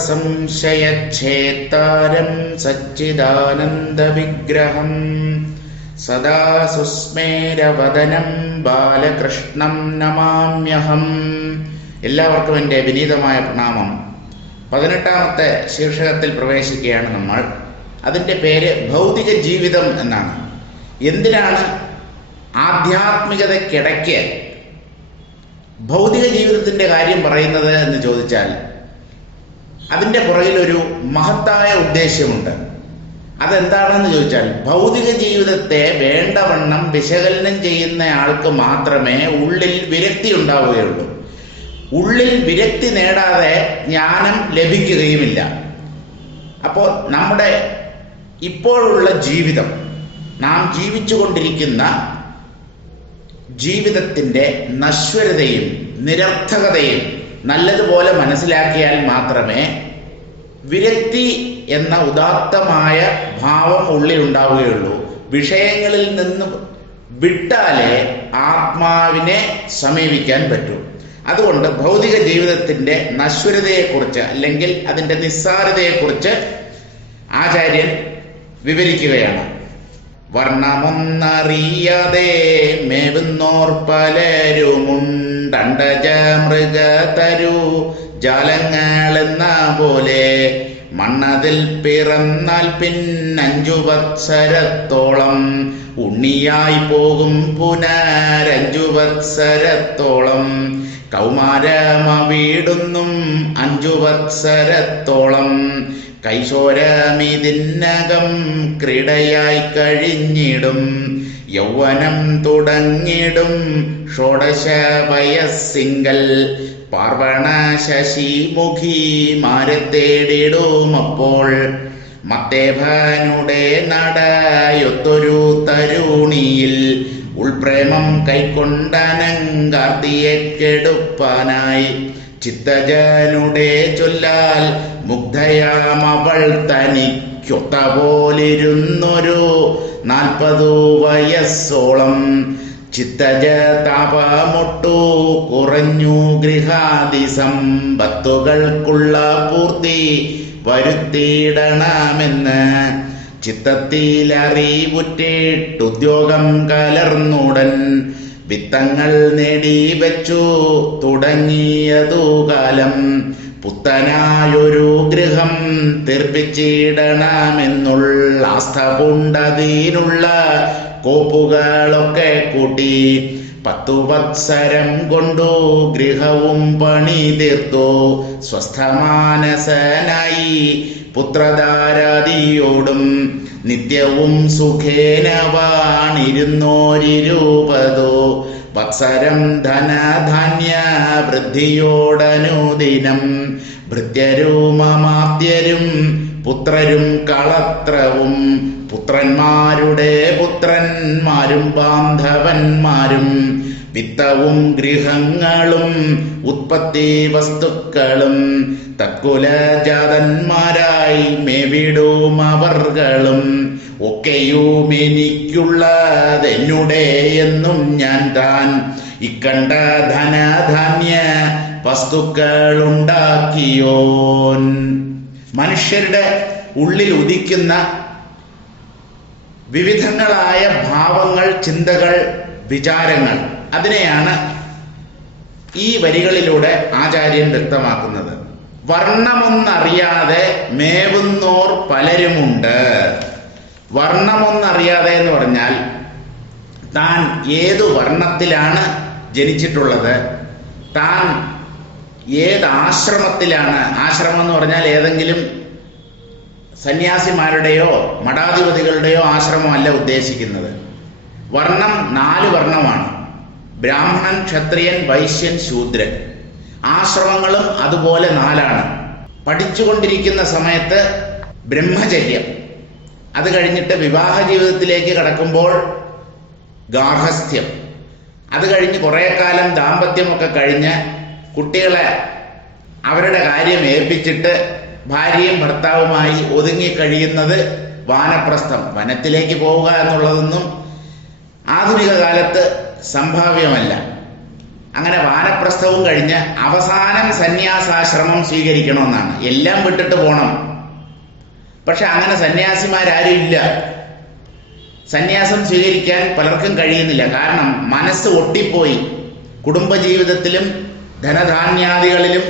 സർവസംശയച്ഛേത്താരം സച്ചിദാനന്ദവിഗ്രഹം സദാ സുസ്മേരവദനം ബാലകൃഷ്ണം നമാമ്യഹം. എല്ലാവർക്കും എൻ്റെ വിനീതമായ പ്രണാമം. 18ാമത്തെ ശീർഷകത്തിൽ പ്രവേശിക്കുകയാണ് നമ്മൾ. അതിൻ്റെ പേര് ഭൗതിക ജീവിതം എന്നാണ്. എന്തിനാണ് ആധ്യാത്മികതയ്ക്കിടയ്ക്ക് ഭൗതിക ജീവിതത്തിൻ്റെ കാര്യം പറയുന്നത് എന്ന് ചോദിച്ചാൽ അതിൻ്റെ പുറകിലൊരു മഹത്തായ ഉദ്ദേശ്യമുണ്ട്. അതെന്താണെന്ന് ചോദിച്ചാൽ, ഭൗതിക ജീവിതത്തെ വേണ്ടവണ്ണം വിശകലനം ചെയ്യുന്ന ആൾക്ക് മാത്രമേ ഉള്ളിൽ വിരക്തി ഉണ്ടാവുകയുള്ളൂ. ഉള്ളിൽ വിരക്തി നേടാതെ ജ്ഞാനം ലഭിക്കുകയുമില്ല. അപ്പോൾ നമ്മുടെ ഇപ്പോഴുള്ള ജീവിതം, നാം ജീവിച്ചുകൊണ്ടിരിക്കുന്ന ജീവിതത്തിൻ്റെ നശ്വരതയും നിരർത്ഥകതയും നല്ലതുപോലെ മനസ്സിലാക്കിയാൽ മാത്രമേ വിരക്തി എന്ന ഉദാത്തമായ ഭാവം ഉള്ളിലുണ്ടാവുകയുള്ളൂ. വിഷയങ്ങളിൽ നിന്ന് വിട്ടാലേ ആത്മാവിനെ സമീപിക്കാൻ പറ്റൂ. അതുകൊണ്ട് ഭൗതിക ജീവിതത്തിൻ്റെ നശ്വരതയെക്കുറിച്ച് അല്ലെങ്കിൽ അതിൻ്റെ നിസ്സാരതയെക്കുറിച്ച് ആചാര്യൻ വിവരിക്കുകയാണ്. വർണ്ണമൊന്നറിയാതെ മേവുന്നോർ പലരുമുണ്ടണ്ടജ മൃഗതരു ജാലങ്ങളെന്ന പോലെ മണ്ണതിൽ പിറന്നാൽ 5 വത്സരത്തോളം ഉണ്ണിയായി പോകും പുനരഞ്ചു വത്സരത്തോളം കൗമാരമവിടുന്നും 5 വത്സരത്തോളം കൈശോരമിതിനകം ക്രീഡയായി കഴിഞ്ഞിടും യൗവനം തുടങ്ങിടും ഷോഡശ വയസ്സിങ്കൽ പാർവണ ശശിമുഖി മാരത്തേടിടുമപ്പോൾ മത്തേഭനുടെ നടയൊത്തൊരു തരുണിയിൽ ഉൾപ്രേമം കൈക്കൊണ്ടനങ്കാർത്തിയെ കെടുപ്പാനായി ചിത്തജനുടെ ചൊല്ലാൽ മുഗ്ധയാമവൾ തനിക്കൊത്ത പോലിരുന്നൊരു 40 വയസ്സോളം ചിത്തജ താപമൊട്ടു കുറഞ്ഞു ഗൃഹാദി സമ്പത്തുകൾക്കുള്ള പൂർത്തി വരുത്തിയിടണമെന്ന് ചിത്തത്തിലറിവുറ്റിട്ടുദ്യോഗം കലർന്നുടൻ വിത്തങ്ങൾ നേടിവെച്ചു തുടങ്ങിയതു കാലം പുത്തനായൊരു ഗൃഹം തീർപ്പിച്ചിടണമെന്നുള്ള ആസ്ഥ പൂണ്ടതിനുള്ള കോപ്പുകളൊക്കെ കൂട്ടി 10 വത്സരം കൊണ്ടു ഗൃഹവും പണി തീർത്തു സ്വസ്ഥമാനസനായി പുത്രധാരാദിയോടും നിത്യവും സുഖേന വാണിരുന്നോരിരുപതോ വത്സരം ധനധാന്യ വൃദ്ധിയോടനുദിനം ഭൃത്യരും അമാത്യരും പുത്രരും കളത്രവും പുത്രന്മാരുടെ പുത്രന്മാരും ബാന്ധവന്മാരും വിത്തവും ഗൃഹങ്ങളും ഉത്പത്തി വസ്തുക്കളും തക്കുലജാതന്മാരായി മേവിടും അവർകളും ഒക്കെയും എനിക്കുള്ളതെന്നുടെ എന്നും ഞാൻ താൻ ഇക്കണ്ട ധനധാന്യ വസ്തുക്കളുണ്ടാക്കിയോൻ. മനുഷ്യരുടെ ഉള്ളിൽ ഉദിക്കുന്ന വിവിധങ്ങളായ ഭാവങ്ങൾ, ചിന്തകൾ, വിചാരങ്ങൾ, അതിനെയാണ് ഈ വരികളിലൂടെ ആചാര്യൻ വ്യക്തമാക്കുന്നത്. വർണ്ണമൊന്നറിയാതെ മേവുന്നോർ പലരുമുണ്ട്. വർണ്ണമൊന്നറിയാതെ എന്ന് പറഞ്ഞാൽ താൻ ഏതു വർണ്ണത്തിലാണ് ജനിച്ചിട്ടുള്ളത്, താൻ ഏത് ആശ്രമത്തിലാണ്. ആശ്രമം എന്ന് പറഞ്ഞാൽ ഏതെങ്കിലും സന്യാസിമാരുടെയോ മഠാധിപതികളുടെയോ ആശ്രമമല്ല ഉദ്ദേശിക്കുന്നത്. വർണ്ണം 4 വർണ്ണമാണ്: ബ്രാഹ്മണൻ, ക്ഷത്രിയൻ, വൈശ്യൻ, ശൂദ്രൻ. ആശ്രമങ്ങളും അതുപോലെ 4ആണ്. പഠിച്ചുകൊണ്ടിരിക്കുന്ന സമയത്ത് ബ്രഹ്മചര്യം, അത് കഴിഞ്ഞിട്ട് വിവാഹ ജീവിതത്തിലേക്ക് കടക്കുമ്പോൾ ഗാർഹസ്ഥ്യം, അത് കഴിഞ്ഞ് കുറേ കാലം ദാമ്പത്യമൊക്കെ കഴിഞ്ഞ് കുട്ടികളെ അവരുടെ കാര്യം ഏൽപ്പിച്ചിട്ട് ഭാര്യയും ഭർത്താവുമായി ഒതുങ്ങിക്കഴിയുന്നത് വാനപ്രസ്ഥം. വനത്തിലേക്ക് പോവുക എന്നുള്ളതൊന്നും ആധുനിക കാലത്ത് സംഭാവ്യമല്ല. അങ്ങനെ വാനപ്രസ്ഥവും കഴിഞ്ഞ് അവസാനം സന്യാസാശ്രമം സ്വീകരിക്കണമെന്നാണ്. എല്ലാം വിട്ടിട്ട് പോകണം. പക്ഷെ അങ്ങനെ സന്യാസിമാരാരും ഇല്ല. സന്യാസം സ്വീകരിക്കാൻ പലർക്കും കഴിയുന്നില്ല. കാരണം മനസ്സ് ഒട്ടിപ്പോയി. കുടുംബജീവിതത്തിലും ധനധാന്യാദികളിലും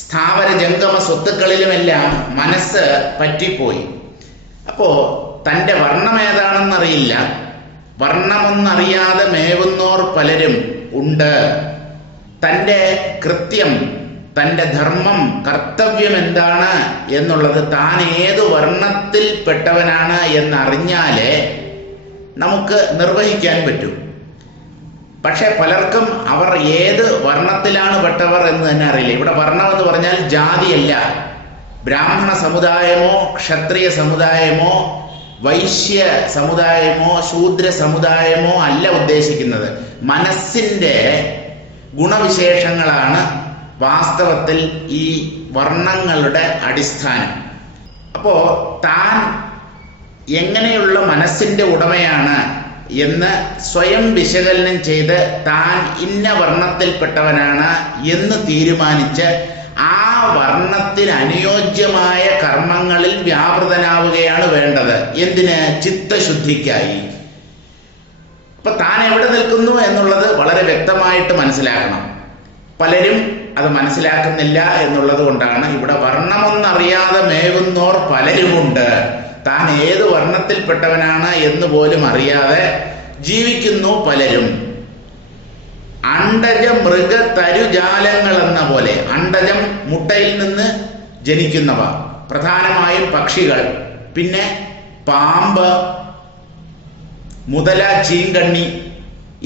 സ്ഥാവര ജംഗമ സ്വത്തുക്കളിലുമെല്ലാം മനസ്സ് പറ്റിപ്പോയി. അപ്പോ തൻ്റെ വർണ്ണം ഏതാണെന്നറിയില്ല. വർണ്ണമൊന്നറിയാതെ മേവുന്നോർ പലരും ഉണ്ട്. തൻ്റെ കൃത്യം, തൻ്റെ ധർമ്മം, കർത്തവ്യം എന്താണ് എന്നുള്ളത്, താൻ ഏതു വർണ്ണത്തിൽപ്പെട്ടവനാണ് എന്നറിഞ്ഞാലേ നമുക്ക് നിർവഹിക്കാൻ പറ്റൂ. പക്ഷെ പലർക്കും അവർ ഏത് വർണ്ണത്തിലാണ് പെട്ടവർ എന്ന് തന്നെ അറിയില്ല. ഇവിടെ വർണ്ണം എന്ന് പറഞ്ഞാൽ ജാതിയല്ല. ബ്രാഹ്മണ സമുദായമോ ക്ഷത്രിയ സമുദായമോ വൈശ്യ സമുദായമോ ശൂദ്ര സമുദായമോ അല്ല ഉദ്ദേശിക്കുന്നത്. മനസ്സിൻ്റെ ഗുണവിശേഷങ്ങളാണ് വാസ്തവത്തിൽ ഈ വർണ്ണങ്ങളുടെ അടിസ്ഥാനം. അപ്പോ താൻ എങ്ങനെയുള്ള മനസ്സിൻ്റെ ഉടമയാണ് എന്ന് സ്വയം വിശകലനം ചെയ്ത് താൻ ഇന്ന വർണ്ണത്തിൽപ്പെട്ടവനാണ് എന്ന് തീരുമാനിച്ച് ആ വർണ്ണത്തിന് അനുയോജ്യമായ കർമ്മങ്ങളിൽ വ്യാപൃതനാവുകയാണ് വേണ്ടത്. എന്തിന്? ചിത്തശുദ്ധിക്കായി. അപ്പൊ താൻ എവിടെ നിൽക്കുന്നു എന്നുള്ളത് വളരെ വ്യക്തമായിട്ട് മനസ്സിലാക്കണം. പലരും അത് മനസ്സിലാക്കുന്നില്ല എന്നുള്ളത് കൊണ്ടാണ് ഇവിടെ വർണ്ണമൊന്നറിയാതെ മേകുന്നോർ പലരുമുണ്ട്. താൻ ഏത് വർണ്ണത്തിൽപ്പെട്ടവനാണ് എന്ന് പോലും അറിയാതെ ജീവിക്കുന്നു പലരും. അണ്ടജ മൃഗ തരുജാലങ്ങൾ എന്ന പോലെ, അണ്ടജം മുട്ടയിൽ നിന്ന് ജനിക്കുന്നവ, പ്രധാനമായും പക്ഷികൾ, പിന്നെ പാമ്പ്, മുതല, ചീങ്കണ്ണി,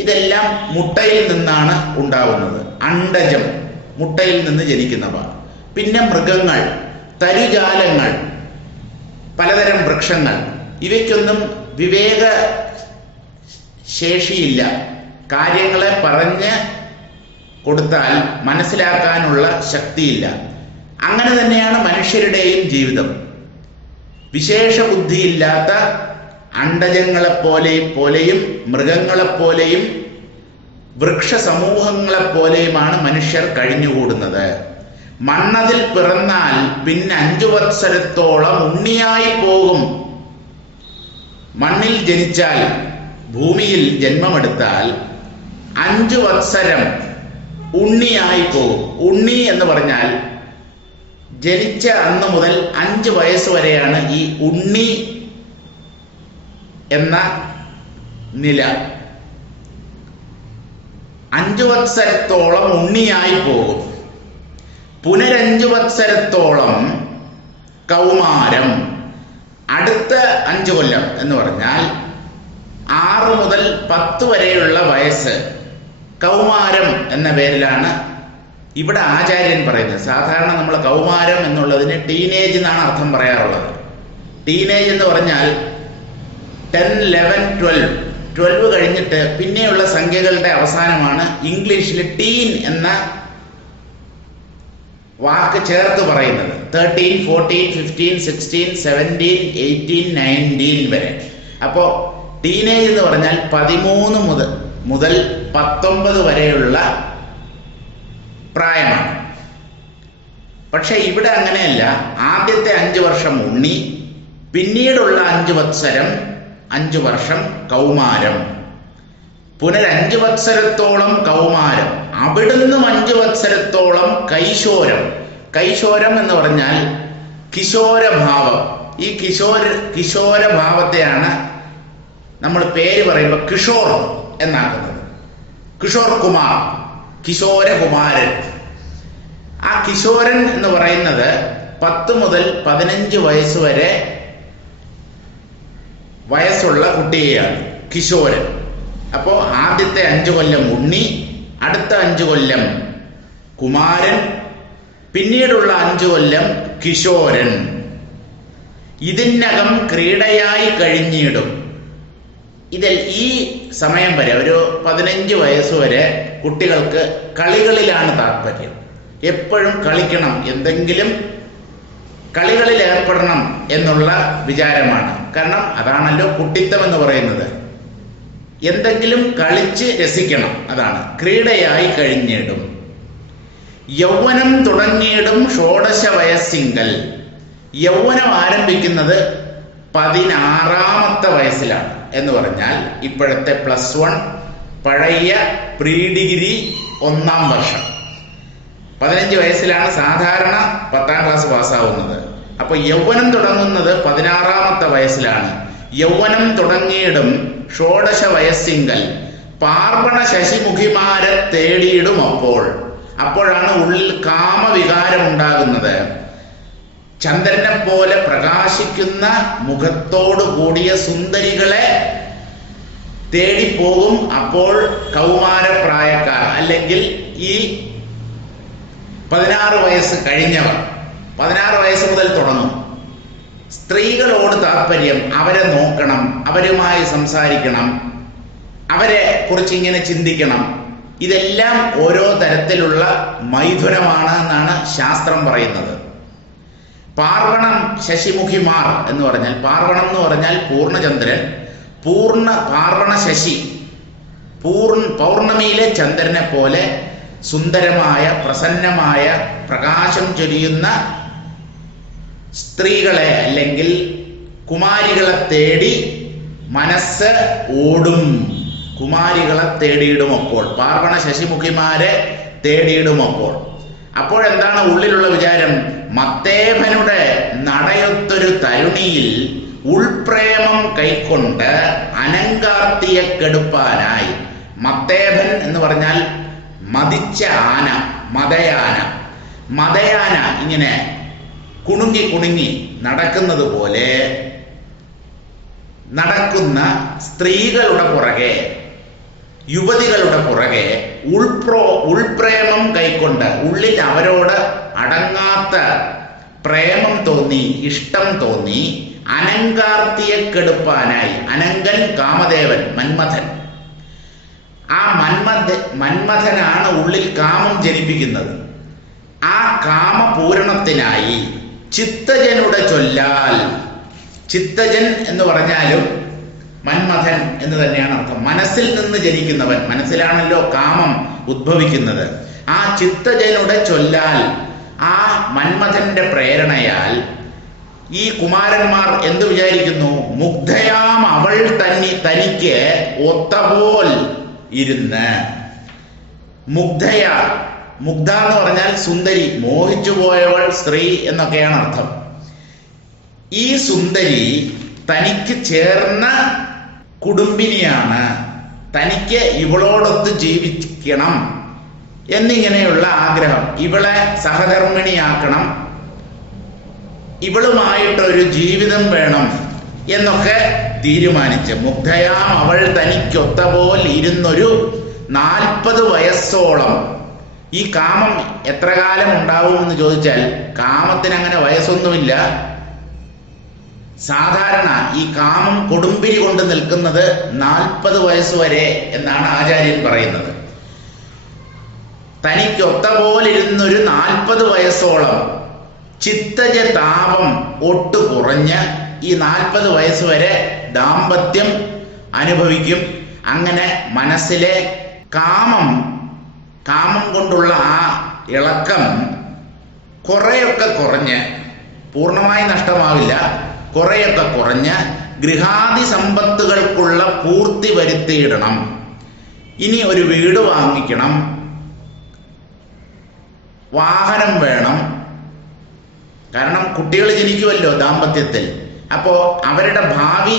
ഇതെല്ലാം മുട്ടയിൽ നിന്നാണ് ഉണ്ടാവുന്നത്. അണ്ടജം, മുട്ടയിൽ നിന്ന് ജനിക്കുന്നവ. പിന്നെ മൃഗങ്ങൾ, തരുജാലങ്ങൾ, പലതരം വൃക്ഷങ്ങൾ, ഇവയ്ക്കൊന്നും വിവേക ശേഷിയില്ല. കാര്യങ്ങളെ പറഞ്ഞ് കൊടുത്താൽ മനസ്സിലാക്കാനുള്ള ശക്തിയില്ല. അങ്ങനെ തന്നെയാണ് മനുഷ്യരുടെയും ജീവിതം. വിശേഷ ബുദ്ധിയില്ലാത്ത അണ്ടജങ്ങളെപ്പോലെയും മൃഗങ്ങളെപ്പോലെയും വൃക്ഷ സമൂഹങ്ങളെപ്പോലെയുമാണ് മനുഷ്യർ കഴിഞ്ഞുകൂടുന്നത്. മണ്ണതിൽ പിറന്നാൽ പിന്നെ 5 വത്സരത്തോളം ഉണ്ണിയായി പോകും. മണ്ണിൽ ജനിച്ചാൽ, ഭൂമിയിൽ ജന്മമെടുത്താൽ 5 വത്സരം ഉണ്ണിയായി പോകും. ഉണ്ണി എന്ന് പറഞ്ഞാൽ ജനിച്ച അന്ന് മുതൽ 5 വയസ്സ് വരെയാണ് ഈ ഉണ്ണി എന്ന നില. 5 വത്സരത്തോളം ഉണ്ണിയായി പോകും. പുനർ5 വത്സരത്തോളം കൗമാരം. അടുത്ത 5 കൊല്ലം എന്ന് പറഞ്ഞാൽ 6 മുതൽ 10 വരെയുള്ള വയസ്സ് കൗമാരം എന്ന പേരിലാണ് ഇവിടെ ആചാര്യൻ പറയുന്നത്. സാധാരണ നമ്മൾ കൗമാരം എന്നുള്ളതിന് ടീനേജ് എന്നാണ് അർത്ഥം പറയാറുള്ളത്. ടീനേജ് എന്ന് പറഞ്ഞാൽ 10, 11, 12 കഴിഞ്ഞിട്ട് പിന്നെയുള്ള സംഖ്യകളുടെ അവസാനമാണ് ഇംഗ്ലീഷിൽ ടീൻ എന്ന വാക്ക് ചേർത്ത് പറയുന്നത്. 13, 14, 15, 16, 17, 18, 19 വരെ. അപ്പോ ടീനേജ് എന്ന് പറഞ്ഞാൽ 13 മുതൽ 19 വരെയുള്ള പ്രായമാണ്. പക്ഷെ ഇവിടെ അങ്ങനെയല്ല. ആദ്യത്തെ 5 വർഷം ഉണ്ണി, പിന്നീടുള്ള 5 വത്സരം, 5 വർഷം കൗമാരം, പുനർ5 വത്സരത്തോളം കൗമാരം, അവിടുന്ന് 5 വത്സരത്തോളം കൈശോരം. കൈശോരം എന്ന് പറഞ്ഞാൽ കിശോരഭാവം. ഈ കിശോരഭാവത്തെയാണ് നമ്മൾ പേര് പറയുമ്പോൾ കിഷോർ എന്നാക്കുന്നത്. കിഷോർ കുമാർ, കിശോരകുമാരൻ. ആ കിശോരൻ എന്ന് പറയുന്നത് 10 മുതൽ 15 വയസ്സ് വരെ വയസ്സുള്ള കുട്ടിയെയാണ് കിശോരൻ. അപ്പോ ആദ്യത്തെ 5 കൊല്ലം ഉണ്ണി, അടുത്ത 5 കൊല്ലം കുമാരൻ, പിന്നീടുള്ള 5 കൊല്ലം കിശോരൻ. ഇതിനകം ക്രീഡയായി കഴിഞ്ഞിടും. ഇതിൽ ഈ സമയം വരെ, ഒരു 15 വയസ്സ് വരെ കുട്ടികൾക്ക് കളികളിലാണ് താല്പര്യം. എപ്പോഴും കളിക്കണം, എന്തെങ്കിലും കളികളിൽ ഏർപ്പെടണം എന്നുള്ള വിചാരമാണ്. കാരണം അതാണല്ലോ കുട്ടിത്തം എന്ന് പറയുന്നത്. എന്തെങ്കിലും കളിച്ച് രസിക്കണം, അതാണ് ക്രീഡയായി കഴിഞ്ഞിടും. യൗവനം തുടങ്ങിയിടും ഷോഡശ വയസ്സിങ്കൽ. യൗവനം ആരംഭിക്കുന്നത് 16ാമത്തെ വയസ്സിലാണ് എന്ന് പറഞ്ഞാൽ ഇപ്പോഴത്തെ +1, പഴയ പ്രീ ഡിഗ്രി 1ാം വർഷം. 15 വയസ്സിലാണ് സാധാരണ 10ാം ക്ലാസ് പാസ്സാവുന്നത്. അപ്പൊ യൗവനം തുടങ്ങുന്നത് 16ാമത്തെ വയസ്സിലാണ്. യൗവനം തുടങ്ങിയിടും ഷോഡശ വയസ്സിങ്കൽ പാർവണ ശശിമുഖിമാരെ തേടിയിടും. അപ്പോഴാണ് ഉള്ളിൽ കാമവികാരം ഉണ്ടാകുന്നത്. ചന്ദ്രനെ പോലെ പ്രകാശിക്കുന്ന മുഖത്തോടു കൂടിയ സുന്ദരികളെ തേടിപ്പോകും. അപ്പോൾ കൗമാരപ്രായക്കാർ, അല്ലെങ്കിൽ ഈ 16 വയസ്സ് കഴിഞ്ഞവർ, 16 വയസ്സ് മുതൽ തുടങ്ങും. സ്ത്രീകളോട് താല്പര്യം, അവരെ നോക്കണം, അവരുമായി സംസാരിക്കണം, അവരെ കുറിച്ച് ഇങ്ങനെ ചിന്തിക്കണം. ഇതെല്ലാം ഓരോ തരത്തിലുള്ള മൈഥുനമാണ് എന്നാണ് ശാസ്ത്രം പറയുന്നത്. പാർവണം ശശിമുഖിമാർ എന്ന് പറഞ്ഞാൽ, പാർവണം എന്ന് പറഞ്ഞാൽ പൂർണ്ണചന്ദ്രൻ, പാർവണ ശശി, പൗർണമിയിലെ ചന്ദ്രനെ പോലെ സുന്ദരമായ പ്രസന്നമായ പ്രകാശം ചൊരിയുന്ന സ്ത്രീകളെ അല്ലെങ്കിൽ കുമാരികളെ തേടി മനസ്സ് ഓടും. കുമാരികളെ തേടിയിടും. പാർവണ ശശിമുഖിമാരെ തേടിയിടും. അപ്പോഴെന്താണ് ഉള്ളിലുള്ള വിചാരം? മത്തേഭനുടെ നടയൊത്തൊരു തരുണിയിൽ ഉൾപ്രേമം കൈക്കൊണ്ട് അനങ്കാർത്തിയെ കെടുപ്പാനായി. മത്തേഭൻ എന്ന് പറഞ്ഞാൽ മതിച്ച ആന, മതയാന ഇങ്ങനെ കുണുങ്ങി കുണുങ്ങി നടക്കുന്നത് പോലെ നടക്കുന്ന സ്ത്രീകളുടെ പുറകെ, യുവതികളുടെ പുറകെ ഉൾപ്രേമം കൈക്കൊണ്ട്, ഉള്ളിൽ അവരോട് അടങ്ങാത്ത പ്രേമം തോന്നി, ഇഷ്ടം തോന്നി, അനങ്കാർത്തിയെ കെടുപ്പാനായി. അനങ്കൻ കാമദേവൻ, മന്മഥൻ. ആ മന്മഥനാണ് ഉള്ളിൽ കാമം ജനിപ്പിക്കുന്നത്. ആ കാമപൂരണത്തിനായി ചിത്തജനുടെ ചൊല്ലാൽ, ചിത്തജൻ എന്ന് പറഞ്ഞാലും മന്മഥൻ എന്ന് തന്നെയാണ് അർത്ഥം. മനസ്സിൽ നിന്ന് ജനിക്കുന്നവൻ, മനസ്സിലാണല്ലോ കാമം ഉദ്ഭവിക്കുന്നത്. ആ ചിത്തജനുടെ ചൊല്ലാൽ, ആ മന്മഥന്റെ പ്രേരണയാൽ ഈ കുമാരന്മാർ എന്തു വിചാരിക്കുന്നു? മുഗ്ധയാം അവൾ തനിക്ക് ഒത്തപോൽ ഇരുന്ന്. മുഗ്ധ എന്ന് പറഞ്ഞാൽ സുന്ദരി, മോഹിച്ചു പോയവൾ, സ്ത്രീ എന്നൊക്കെയാണ് അർത്ഥം. ഈ സുന്ദരി തനിക്ക് ചേർന്ന കുടുംബിനിയാണ്, തനിക്ക് ഇവളോടൊത്ത് ജീവിക്കണം എന്നിങ്ങനെയുള്ള ആഗ്രഹം, ഇവളെ സഹധർമ്മിണിയാക്കണം, ഇവളുമായിട്ടൊരു ജീവിതം വേണം എന്നൊക്കെ തീരുമാനിച്ച് മുഗ്ധയാം അവൾ തനിക്കൊത്തപോൽ ഇരുന്നൊരു 40 വയസ്സോളം. ഈ കാമം എത്ര കാലം ഉണ്ടാവും എന്ന് ചോദിച്ചാൽ കാമത്തിന് അങ്ങനെ വയസ്സൊന്നുമില്ല. സാധാരണ ഈ കാമം കൊടുമ്പിരി കൊണ്ട് നിൽക്കുന്നത് 40 വയസ്സ് വരെ എന്നാണ് ആചാര്യൻ പറയുന്നത്. തനിക്കൊത്തപോലിരുന്നൊരു 40 വയസ്സോളം ചിത്തജ താപം ഒട്ടു കുറഞ്ഞ് ഈ 40 വയസ്സ് വരെ ദാമ്പത്യം അനുഭവിക്കും. അങ്ങനെ മനസ്സിലെ കാമം കൊണ്ടുള്ള ആ ഇളക്കം കുറെയൊക്കെ കുറഞ്ഞ്, പൂർണ്ണമായി നഷ്ടമാവില്ല, കുറെയൊക്കെ കുറഞ്ഞ് ഗൃഹാദി സമ്പത്തുകൾക്കുള്ള പൂർത്തി വരുത്തിയിടണം. ഇനി ഒരു വീട് വാങ്ങിക്കണം, വാഹനം വേണം. കാരണം കുട്ടികൾ ജനിക്കുമല്ലോ ദാമ്പത്യത്തിൽ. അപ്പോൾ അവരുടെ ഭാവി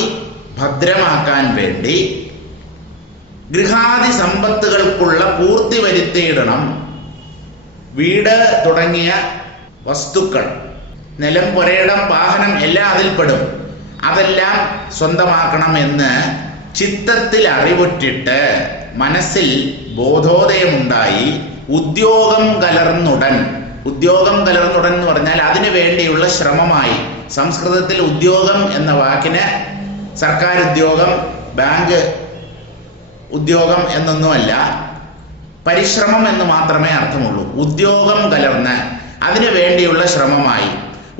ഭദ്രമാക്കാൻ വേണ്ടി ഗൃഹാദി സമ്പത്തുകൾക്കുള്ള പൂർത്തി വരുത്തിയിടണം. വീട് തുടങ്ങിയ വസ്തുക്കൾ, നിലം, പുരയിടം, വാഹനം എല്ലാം അതിൽപ്പെടും. അതെല്ലാം സ്വന്തമാക്കണമെന്ന് ചിത്തത്തിൽ അറിവുറ്റിട്ട് മനസ്സിൽ ബോധോദയമുണ്ടായി ഉദ്യോഗം കലർന്നുടൻ എന്ന് പറഞ്ഞാൽ അതിനു വേണ്ടിയുള്ള ശ്രമമായി. സംസ്കൃതത്തിൽ ഉദ്യോഗം എന്ന വാക്കിന് സർക്കാർ ഉദ്യോഗം, ബാങ്ക് ഉദ്യോഗം എന്നൊന്നുമല്ല, പരിശ്രമം എന്ന് മാത്രമേ അർത്ഥമുള്ളൂ. ഉദ്യോഗം കലർന്ന് അതിനു വേണ്ടിയുള്ള ശ്രമമായി.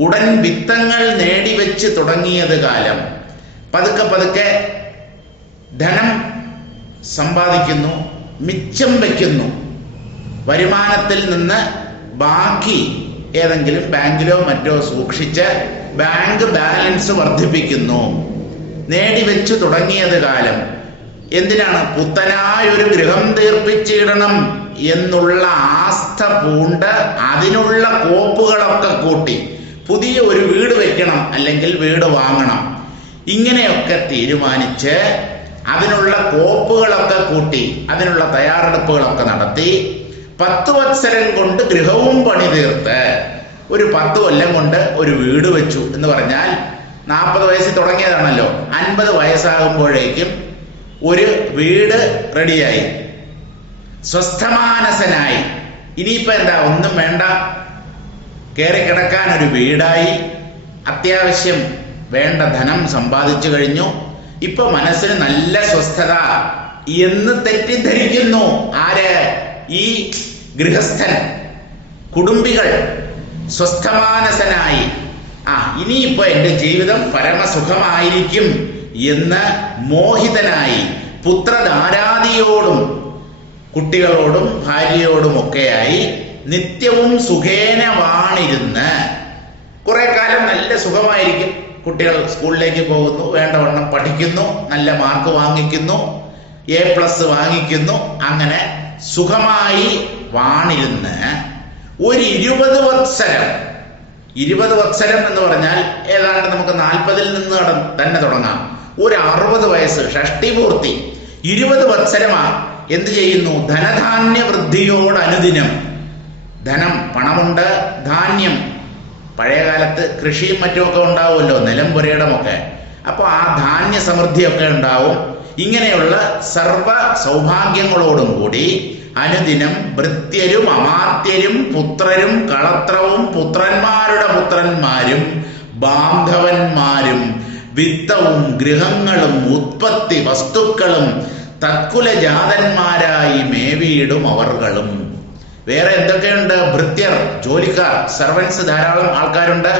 ഉടൻ വിത്തങ്ങൾ നേടിവെച്ച് തുടങ്ങിയത് കാലം പതുക്കെ ധനം സമ്പാദിക്കുന്നു, മിച്ചം വയ്ക്കുന്നു. വരുമാനത്തിൽ നിന്ന് ബാക്കി ഏതെങ്കിലും ബാങ്കിലോ മറ്റോ സൂക്ഷിച്ച് ബാങ്ക് ബാലൻസ് വർദ്ധിപ്പിക്കുന്നു. നേടിവെച്ചു തുടങ്ങിയത് കാലം എന്തിനാണ്? പുത്തനായൊരു ഗൃഹം തീർപ്പിച്ചിടണം എന്നുള്ള ആസ്ഥ പൂണ്ട് അതിനുള്ള കോപ്പുകളൊക്കെ കൂട്ടി പുതിയ ഒരു വീട് വെക്കണം, അല്ലെങ്കിൽ വീട് വാങ്ങണം, ഇങ്ങനെയൊക്കെ തീരുമാനിച്ച് അതിനുള്ള കോപ്പുകളൊക്കെ കൂട്ടി അതിനുള്ള തയ്യാറെടുപ്പുകളൊക്കെ നടത്തി 10 വത്സരം കൊണ്ട് ഗൃഹവും പണി തീർത്ത് ഒരു 10 കൊല്ലം കൊണ്ട് ഒരു വീട് വെച്ചു എന്ന് പറഞ്ഞാൽ 40 വയസ്സിൽ തുടങ്ങിയതാണല്ലോ, 50 വയസ്സാകുമ്പോഴേക്കും ഒരു വീട് റെഡിയായി, സ്വസ്ഥമാനസനായി. ഇനിയിപ്പോ എന്താ, ഒന്നും വേണ്ട, കയറി കിടക്കാൻ ഒരു വീടായി, അത്യാവശ്യം വേണ്ട ധനം സമ്പാദിച്ചു കഴിഞ്ഞു. ഇപ്പൊ മനസ്സിന് നല്ല സ്വസ്ഥത എന്ന് തെറ്റിദ്ധരിക്കുന്നു ആര്? ഈ ഗൃഹസ്ഥൻ, കുടുംബികൾ. സ്വസ്ഥമാനസനായി, ഇനിയിപ്പോ എൻ്റെ ജീവിതം പരമസുഖമായിരിക്കും എന്ന് മോഹിതനായി പുത്രധാരാദിയോടും കുട്ടികളോടും ഭാര്യയോടുമൊക്കെയായി നിത്യവും സുഖേന വാണിരുന്ന് കുറെ കാലം നല്ല സുഖമായിരിക്കും. കുട്ടികൾ സ്കൂളിലേക്ക് പോകുന്നു, വേണ്ടവണ്ണം പഠിക്കുന്നു, നല്ല മാർക്ക് വാങ്ങിക്കുന്നു, A+ വാങ്ങിക്കുന്നു. അങ്ങനെ സുഖമായി വാണിരുന്ന് ഒരു 20 വത്സരം, 20 വത്സരം എന്ന് പറഞ്ഞാൽ ഏതാണ്ട് നമുക്ക് 40-ൽ നിന്ന് തന്നെ തുടങ്ങാം. ഒരു 60 വയസ്സ്, ഷഷ്ടിപൂർത്തി, 20 വത്സരമാ എന്ത് ചെയ്യുന്നു? ധനധാന്യ വൃദ്ധിയോട് അനുദിനം. ധനം, പണമുണ്ട്, ധാന്യം, പഴയ കാലത്ത് കൃഷിയും മറ്റുമൊക്കെ ഉണ്ടാവുമല്ലോ, നിലം പുരയിടമൊക്കെ. അപ്പോൾ ആ ധാന്യ സമൃദ്ധിയൊക്കെ ഉണ്ടാവും. ഇങ്ങനെയുള്ള സർവ സൗഭാഗ്യങ്ങളോടും കൂടി അനുദിനം ഭൃത്യരും അമാത്യരും പുത്രരും കളത്രവും പുത്രന്മാരുടെ പുത്രന്മാരും ബാന്ധവന്മാരും വിത്തവും ഗൃഹങ്ങളും ഉത്പത്തി വസ്തുക്കളും തത്കുലജാതന്മാരായി മേവീടും അവർകളും. വേറെ എന്തൊക്കെയുണ്ട്? ഭൃത്യർ, ജോലിക്കാർ, സർവൻസ്, ധാരാളം ആൾക്കാരുണ്ട്.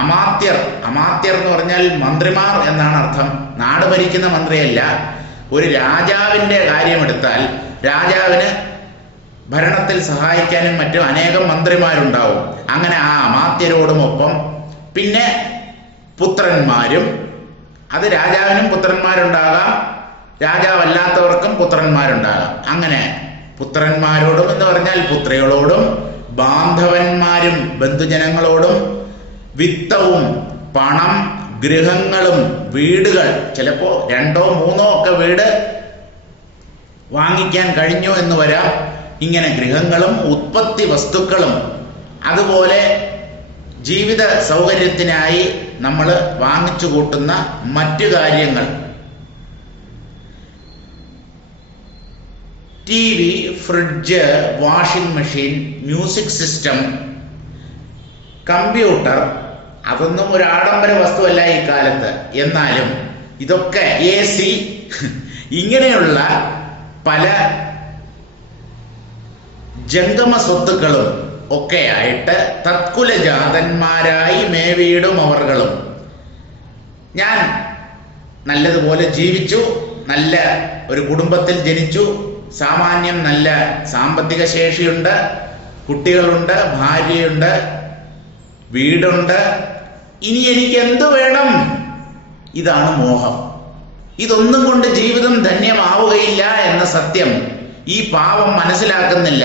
അമാത്യർ, അമാത്യർ എന്ന് പറഞ്ഞാൽ മന്ത്രിമാർ എന്നാണ് അർത്ഥം. നാട് ഭരിക്കുന്ന മന്ത്രിയല്ല. ഒരു രാജാവിൻ്റെ കാര്യമെടുത്താൽ രാജാവിന് ഭരണത്തിൽ സഹായിക്കാനും മറ്റും അനേകം മന്ത്രിമാരുണ്ടാവും. അങ്ങനെ ആ അമാത്യരോടുമൊപ്പം പിന്നെ പുത്രന്മാരും, അത് രാജാവിനും പുത്രന്മാരുണ്ടാകാം, രാജാവല്ലാത്തവർക്കും പുത്രന്മാരുണ്ടാകാം. അങ്ങനെ പുത്രന്മാരോടും എന്ന് പറഞ്ഞാൽ പുത്രികളോടും, ബാന്ധവന്മാരും ബന്ധുജനങ്ങളോടും, വിത്തവും പണം, ഗൃഹങ്ങളും വീടുകൾ, ചിലപ്പോൾ 2ഓ 3ഓ ഒക്കെ വീട് വാങ്ങിക്കാൻ കഴിഞ്ഞു എന്ന് വരാം. ഇങ്ങനെ ഗൃഹങ്ങളും ഉത്പത്തി വസ്തുക്കളും, അതുപോലെ ജീവിത സൗകര്യത്തിനായി നമ്മൾ വാങ്ങിച്ചു കൂട്ടുന്ന മറ്റു കാര്യങ്ങൾ, TV, fridge, washing machine, music system, computer. അതൊന്നും ഒരു ആഡംബര വസ്തുവല്ല ഈ കാലത്ത്. എന്നാലും ഇതൊക്കെ AC, ഇങ്ങനെയുള്ള പല ജംഗമ സ്വത്തുക്കളും ഒക്കെ ആയിട്ട് തത്കുലജാതന്മാരായി മേവീടും അവർകളും. ഞാൻ നല്ലതുപോലെ ജീവിച്ചു, നല്ല ഒരു കുടുംബത്തിൽ ജനിച്ചു, സാമാന്യം നല്ല സാമ്പത്തിക ശേഷിയുണ്ട്, കുട്ടികളുണ്ട്, ഭാര്യയുണ്ട്, വീടുണ്ട്, ഇനി എനിക്ക് എന്തു വേണം? ഇതാണ് മോഹം. ഇതൊന്നും കൊണ്ട് ജീവിതം ധന്യമാവുകയില്ല എന്ന സത്യം ഈ പാവം മനസ്സിലാക്കുന്നില്ല.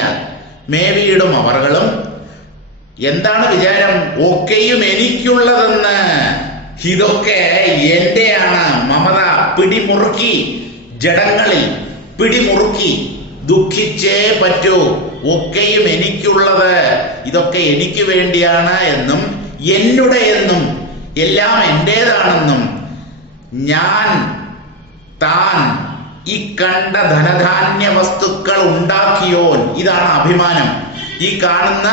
മേവീടും അവർകളും. എന്താണ് വിചാരം? ഒക്കെയും എനിക്കുള്ളതെന്ന്. ഇതൊക്കെ എന്റെയാണ്. മമത പിടിമുറുക്കി, ജഡങ്ങളിൽ പിടിമുറുക്കി, ദുഃഖിച്ചേ പറ്റൂ. ഒക്കെയും എനിക്കുള്ളത്, ഇതൊക്കെ എനിക്ക് വേണ്ടിയാണ് എന്നും എന്നുടെ എന്നും എല്ലാം എന്റേതാണെന്നും ഞാൻ താൻ ഈ കണ്ട ധനധാന്യ വസ്തുക്കൾ ഉണ്ടാക്കിയോൻ, ഇതാണ് അഭിമാനം. ഈ കാണുന്ന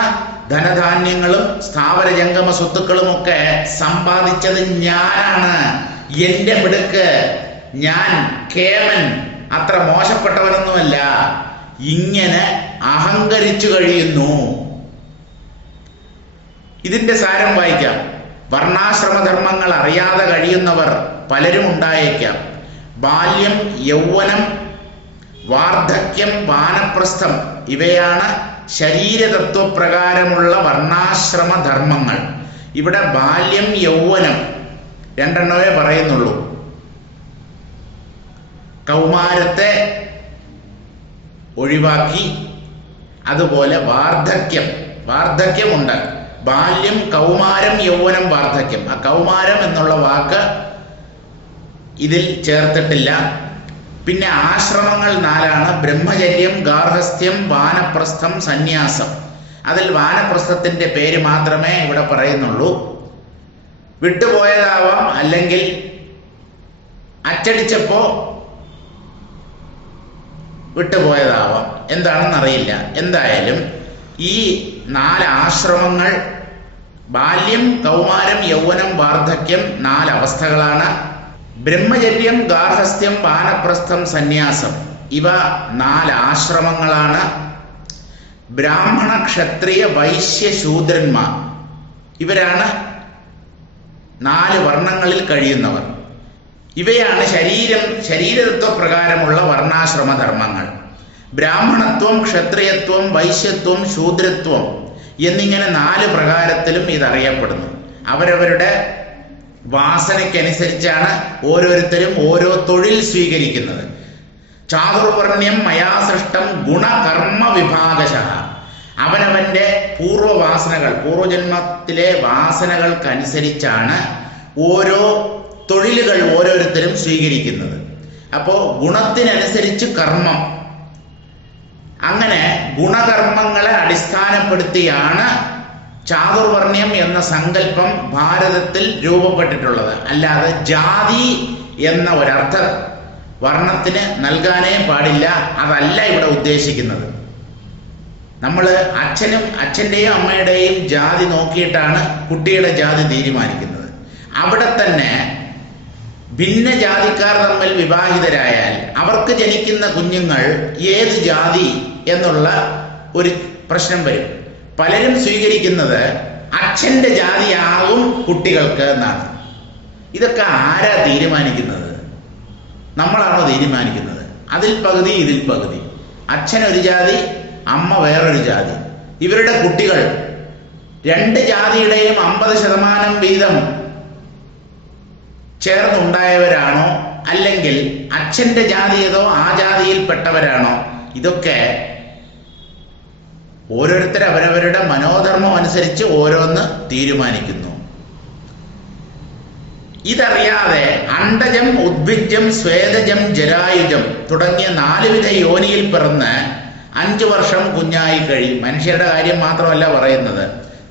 ധനധാന്യങ്ങളും സ്ഥാവര ജംഗമ സ്വത്തുക്കളും ഒക്കെ സമ്പാദിച്ചത് ഞാനാണ്. എന്റെ മിടുക്ക്, ഞാൻ കേമൻ, അത്ര മോശപ്പെട്ടവനൊന്നുമല്ല. ഇങ്ങനെ അഹങ്കരിച്ചു കഴിയുന്നു. ഇതിന്റെ സാരം വായിക്കാം. വർണ്ണാശ്രമധർമ്മങ്ങൾ അറിയാതെ കഴിയുന്നവർ പലരും ഉണ്ടായേക്കാം. ബാല്യം, യൗവനം, വാർദ്ധക്യം, വാനപ്രസ്ഥം ഇവയാണ് ശരീരതത്വപ്രകാരമുള്ള വർണ്ണാശ്രമ ധർമ്മങ്ങൾ. ഇവിടെ ബാല്യം, യൗവനം രണ്ടെണ്ണമേ പറയുന്നുള്ളൂ. കൗമാരത്തെ ഒഴിവാക്കി. അതുപോലെ വാർദ്ധക്യമുണ്ട്. ബാല്യം, കൗമാരം, യൗവനം, വാർദ്ധക്യം. ആ കൗമാരം എന്നുള്ള വാക്ക് ഇതിൽ ചേർത്തിട്ടില്ല. പിന്നെ ആശ്രമങ്ങൾ 4 ബ്രഹ്മചര്യം, ഗാർഹസ്ഥ്യം, വാനപ്രസ്ഥം, സന്യാസം. അതിൽ വാനപ്രസ്ഥത്തിന്റെ പേര് മാത്രമേ ഇവിടെ പറയുന്നുള്ളൂ. വിട്ടുപോയതാവാം, അല്ലെങ്കിൽ അച്ചടിച്ചപ്പോ വിട്ടുപോയതാവാം, എന്താണെന്നറിയില്ല. എന്തായാലും ഈ 4 ആശ്രമങ്ങൾ ബാല്യം, കൗമാരം, യൗവനം, വാർദ്ധക്യം 4 അവസ്ഥകളാണ്. ബ്രഹ്മചര്യം, ഗാർഹസ്ഥ്യം, വാനപ്രസ്ഥം, സന്യാസം ഇവ 4 ആശ്രമങ്ങളാണ്. ബ്രാഹ്മണ, ക്ഷത്രിയ, വൈശ്യ, ശൂദ്രന്മാർ ഇവരാണ് 4 വർണ്ണങ്ങളിൽ കഴിയുന്നവർ. ഇവയാണ് ശരീരതത്വപ്രകാരമുള്ള വർണ്ണാശ്രമ ധർമ്മങ്ങൾ. ബ്രാഹ്മണത്വം, ക്ഷത്രിയത്വം, വൈശ്യത്വം, ശൂദ്രത്വം എന്നിങ്ങനെ 4 പ്രകാരത്തിലും ഇതറിയപ്പെടുന്നു. അവരവരുടെ വാസനയ്ക്കനുസരിച്ചാണ് ഓരോരുത്തരും ഓരോ തൊഴിൽ സ്വീകരിക്കുന്നത്. ചാതുർവർണ്ണ്യം മയാ സൃഷ്ടം ഗുണകർമ്മ വിഭാഗശഃ. അവനവന്റെ പൂർവ്വവാസനകൾ, പൂർവ്വജന്മത്തിലെ വാസനകൾക്കനുസരിച്ചാണ് ഓരോ തൊഴിലുകൾ ഓരോരുത്തരും സ്വീകരിക്കുന്നത്. അപ്പോൾ ഗുണത്തിനനുസരിച്ച് കർമ്മം. അങ്ങനെ ഗുണകർമ്മങ്ങളെ അടിസ്ഥാനപ്പെടുത്തിയാണ് ചാതുർവർണ്ണ്യം എന്ന സങ്കല്പം ഭാരതത്തിൽ രൂപപ്പെട്ടിട്ടുള്ളത്. അല്ലാതെ ജാതി എന്ന ഒരർത്ഥം വർണ്ണത്തിന് നൽകാനേ പാടില്ല. അതല്ല ഇവിടെ ഉദ്ദേശിക്കുന്നത്. നമ്മൾ അച്ഛൻ്റെയും അമ്മയുടെയും ജാതി നോക്കിയിട്ടാണ് കുട്ടിയുടെ ജാതി തീരുമാനിക്കുന്നത്. അവിടെ തന്നെ ഭിന്നജാതിക്കാർ തമ്മിൽ വിവാഹിതരായാൽ അവർക്ക് ജനിക്കുന്ന കുഞ്ഞുങ്ങൾ ഏത് ജാതി എന്നുള്ള ഒരു പ്രശ്നം വരും. പലരും സ്വീകരിക്കുന്നത് അച്ഛൻ്റെ ജാതിയാകും കുട്ടികൾക്ക് എന്നാണ്. ഇതൊക്കെ ആരാ തീരുമാനിക്കുന്നത്? നമ്മളാണോ തീരുമാനിക്കുന്നത്? അതിൽ പകുതി ഇതിൽ പകുതി. അച്ഛൻ ഒരു ജാതി, അമ്മ വേറൊരു ജാതി. ഇവരുടെ കുട്ടികൾ 2 ജാതിയുടെയും 50% വീതം ചേർന്നുണ്ടായവരാണോ, അല്ലെങ്കിൽ അച്ഛൻ്റെ ജാതി ഏതോ ആ ജാതിയിൽപ്പെട്ടവരാണോ? ഇതൊക്കെ ഓരോരുത്തർ അവരവരുടെ മനോധർമ്മം അനുസരിച്ച് ഓരോന്ന് തീരുമാനിക്കുന്നു. ഇതറിയാതെ അണ്ടജം, ഉദ്ഭിജം, സ്വേദജം, ജരായുജം തുടങ്ങിയ 4 വിധ യോനിയിൽ പിറന്ന് 5 വർഷം കുഞ്ഞായി കഴിയും. മനുഷ്യരുടെ കാര്യം മാത്രമല്ല പറയുന്നത്,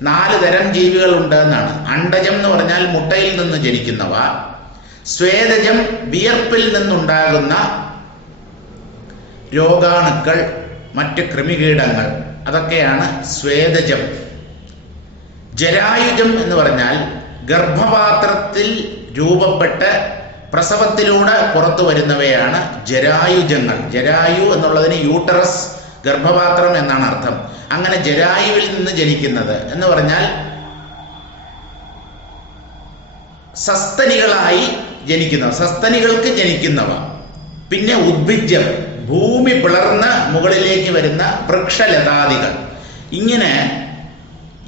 4 തരം ജീവികളുണ്ട് എന്നാണ്. അണ്ടജം എന്ന് പറഞ്ഞാൽ മുട്ടയിൽ നിന്ന് ജനിക്കുന്നവ. സ്വേദജം വിയർപ്പിൽ നിന്നുണ്ടാകുന്ന രോഗാണുക്കൾ, മറ്റ് കൃമികീടങ്ങൾ, അതൊക്കെയാണ് സ്വേദജം. ജരായുജം എന്ന് പറഞ്ഞാൽ ഗർഭപാത്രത്തിൽ രൂപപ്പെട്ട് പ്രസവത്തിലൂടെ പുറത്തു വരുന്നവയാണ് ജരായുജങ്ങൾ. ജരായു എന്നുള്ളതിന് യൂട്ടറസ്, ഗർഭപാത്രം എന്നാണ് അർത്ഥം. അങ്ങനെ ജരായുവിൽ നിന്ന് ജനിക്കുന്നത് എന്ന് പറഞ്ഞാൽ സസ്തനികളായി ജനിക്കുന്നവ, സസ്തനികൾക്ക് ജനിക്കുന്നവ. പിന്നെ ഉദ്ഭിജം, ഭൂമി പിളർന്ന് മുകളിലേക്ക് വരുന്ന വൃക്ഷലതാദികൾ. ഇങ്ങനെ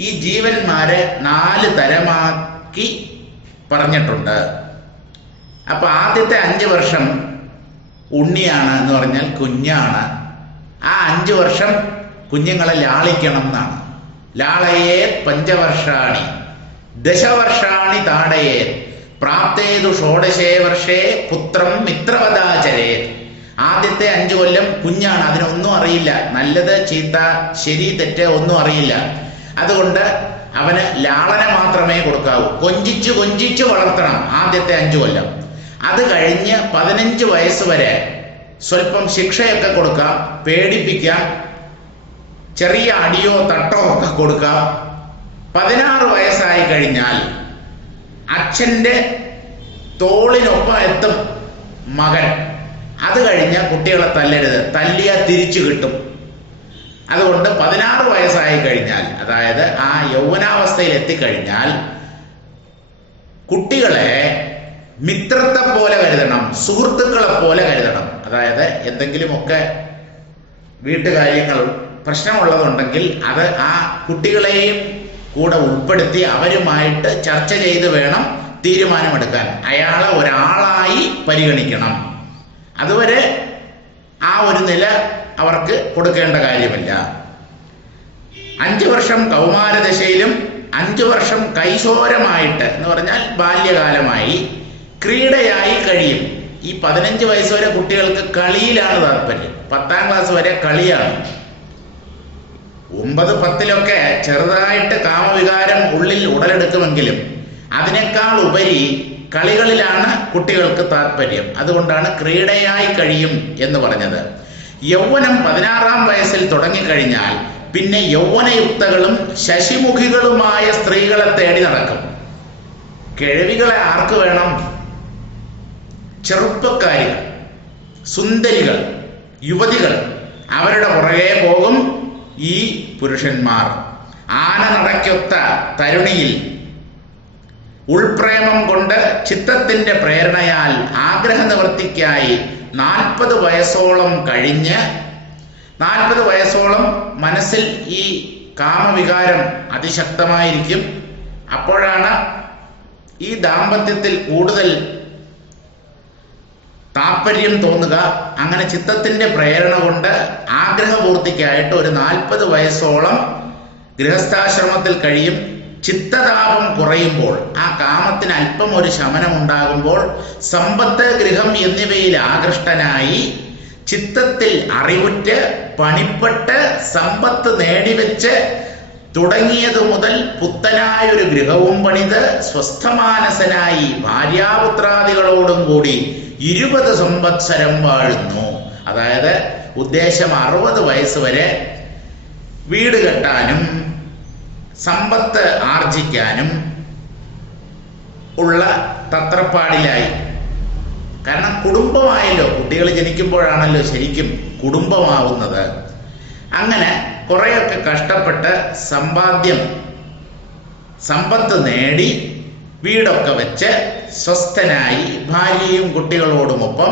ഈ ജീവന്മാരെ 4 തരമാക്കി പറഞ്ഞിട്ടുണ്ട്. അപ്പൊ ആദ്യത്തെ 5 വർഷം ഉണ്ണിയാണ് എന്ന് പറഞ്ഞാൽ കുഞ്ഞാണ്. ആ 5 വർഷം കുഞ്ഞുങ്ങളെ ലാളിക്കണം എന്നാണ്. ലാളയേ 5 വർഷാണി ദശവർഷാണി താടയേ പ്രാപ്തേതു ഷോഡശേ വർഷേ പുത്രം മിത്രവദാചരേ. ആദ്യത്തെ 5 കൊല്ലം കുഞ്ഞാണ്, അതിനൊന്നും അറിയില്ല. നല്ലത് ചീത്ത, ശരി തെറ്റ് ഒന്നും അറിയില്ല. അതുകൊണ്ട് അവന് ലാളന മാത്രമേ കൊടുക്കാവൂ. കൊഞ്ചിച്ചു വളർത്തണം ആദ്യത്തെ 5 കൊല്ലം. അത് കഴിഞ്ഞ് 15 വയസ്സ് വരെ സ്വല്പം ശിക്ഷയൊക്കെ കൊടുക്കാം, പേടിപ്പിക്കാം, ചെറിയ അടിയോ തട്ടോ ഒക്കെ കൊടുക്കാം. 16 വയസ്സായി കഴിഞ്ഞാൽ അച്ഛൻ്റെ തോളിനൊപ്പം എത്തും മകൻ. അത് കഴിഞ്ഞ് കുട്ടികളെ തല്ലരുത്, തല്ലിയാൽ തിരിച്ചു കിട്ടും. അതുകൊണ്ട് 16 വയസ്സായി കഴിഞ്ഞാൽ, അതായത് ആ യൗവനാവസ്ഥയിൽ എത്തിക്കഴിഞ്ഞാൽ കുട്ടികളെ മിത്രത്തെ പോലെ കരുതണം, സുഹൃത്തുക്കളെ പോലെ കരുതണം. അതായത് എന്തെങ്കിലുമൊക്കെ വീട്ടുകാര്യങ്ങൾ പ്രശ്നമുള്ളതുണ്ടെങ്കിൽ അത് ആ കുട്ടികളെയും കൂടെ ഉൾപ്പെടുത്തി അവരുമായിട്ട് ചർച്ച ചെയ്ത് വേണം തീരുമാനമെടുക്കാൻ. അയാളെ ഒരാളായി പരിഗണിക്കണം. അതുവരെ ആ ഒരു നില അവർക്ക് കൊടുക്കേണ്ട കാര്യമില്ല. 5 വർഷം കൗമാരദശയിലും 5 വർഷം കൈശോരമായിട്ട് എന്ന് പറഞ്ഞാൽ ബാല്യകാലമായി ക്രീഡയായി കഴിയും. ഈ 15 വയസ്സ് വരെ കുട്ടികൾക്ക് കളിയിലാണ് താല്പര്യം. 10ാം ക്ലാസ് വരെ കളിയാണ്. 9, 10ലൊക്കെ ചെറുതായിട്ട് കാമവികാരം ഉള്ളിൽ ഉടലെടുക്കുമെങ്കിലും അതിനേക്കാൾ ഉപരി കളികളിലാണ് കുട്ടികൾക്ക് താല്പര്യം. അതുകൊണ്ടാണ് ക്രീഡയായി കഴിയും എന്ന് പറഞ്ഞത്. യൗവനം 16ാം വയസ്സിൽ തുടങ്ങിക്കഴിഞ്ഞാൽ പിന്നെ യൗവനയുക്തകളും ശശിമുഖികളുമായ സ്ത്രീകളെ തേടി നടക്കും. കിഴവികളെ ആർക്ക് വേണം? ചെറുപ്പക്കാരികൾ, സുന്ദരികൾ, യുവതികൾ, അവരുടെ പുറകെ പോകും ഈ പുരുഷന്മാർ. ആന നടക്കൊത്ത തരുണിയിൽ ഉൾപ്രേമം കൊണ്ട് ചിത്തത്തിന്റെ പ്രേരണയാൽ ആഗ്രഹ നിവൃത്തിക്കായി 40 വയസ്സോളം കഴിഞ്ഞ് 40 വയസ്സോളം മനസ്സിൽ ഈ കാമവികാരം അതിശക്തമായിരിക്കും. അപ്പോഴാണ് ഈ ദാമ്പത്യത്തിൽ കൂടുതൽ താല്പര്യം തോന്നുക. അങ്ങനെ ചിത്തത്തിന്റെ പ്രേരണ കൊണ്ട് ആഗ്രഹപൂർത്തിക്കായിട്ട് ഒരു 40 വയസ്സോളം ഗൃഹസ്ഥാശ്രമത്തിൽ കഴിയും. ചിത്തതാപം കുറയുമ്പോൾ, ആ കാമത്തിന് അല്പം ഒരു ശമനം ഉണ്ടാകുമ്പോൾ സമ്പത്ത്, ഗൃഹം എന്നിവയിൽ ആകൃഷ്ടനായി ചിത്തത്തിൽ അറിവുറ്റ് പണിപ്പെട്ട് സമ്പത്ത് നേടിവെച്ച് തുടങ്ങിയതു മുതൽ പുത്തനായൊരു ഗൃഹവും പണിത് സ്വസ്ഥമാനസനായി ഭാര്യാപുത്രാദികളോടും കൂടി 20 സംവത്സരം വാഴുന്നു. അതായത് ഉദ്ദേശം 60 വയസ്സ് വരെ വീട് കെട്ടാനും സമ്പത്ത് ആർജിക്കാനും ഉള്ള തത്രപ്പാടിലായി. കാരണം കുടുംബമായല്ലോ, കുട്ടികൾ ജനിക്കുമ്പോഴാണല്ലോ ശരിക്കും കുടുംബമാവുന്നത്. അങ്ങനെ കുറേയൊക്കെ കഷ്ടപ്പെട്ട് സമ്പത്ത് നേടി വീടൊക്കെ വെച്ച് സ്വസ്ഥനായി ഭാര്യയും കുട്ടികളോടുമൊപ്പം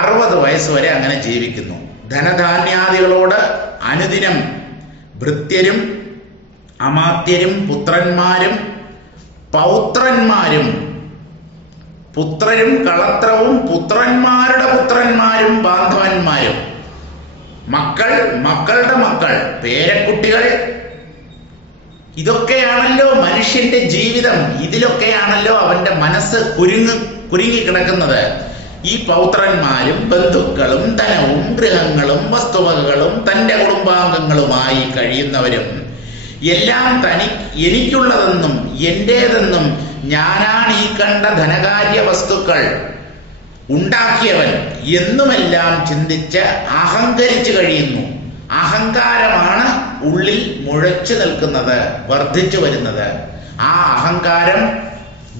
60 വയസ്സ് വരെ അങ്ങനെ ജീവിക്കുന്നു. ധനധാന്യാദികളോട് അനുദിനം ഭൃത്യരും അമാത്യരും പുത്രന്മാരും പൗത്രന്മാരും, പുത്രരും കളത്രവും പുത്രന്മാരുടെ പുത്രന്മാരും ബാന്ധവന്മാരും, മക്കൾ, മക്കളുടെ മക്കൾ, പേരക്കുട്ടികൾ, ഇതൊക്കെയാണല്ലോ മനുഷ്യന്റെ ജീവിതം. ഇതിലൊക്കെയാണല്ലോ അവന്റെ മനസ്സ് കുരുങ്ങിക്കിടക്കുന്നത്. ഈ പൗത്രന്മാരും ബന്ധുക്കളും ധനവും ഗൃഹങ്ങളും വസ്തുവകകളും തൻ്റെ കുടുംബാംഗങ്ങളുമായി കഴിയുന്നവരും എല്ലാം എനിക്കുള്ളതെന്നും എന്റേതെന്നും ഞാനാണ് ഈ കണ്ട ധനകാര്യ വസ്തുക്കൾ ഉണ്ടാക്കിയവൻ എന്നുമെല്ലാം ചിന്തിച്ച് അഹങ്കരിച്ചു കഴിയുന്നു. അഹങ്കാരമാണ് ഉള്ളിൽ മുഴച്ചു നിൽക്കുന്നത്, വർദ്ധിച്ചു വരുന്നത്. ആ അഹങ്കാരം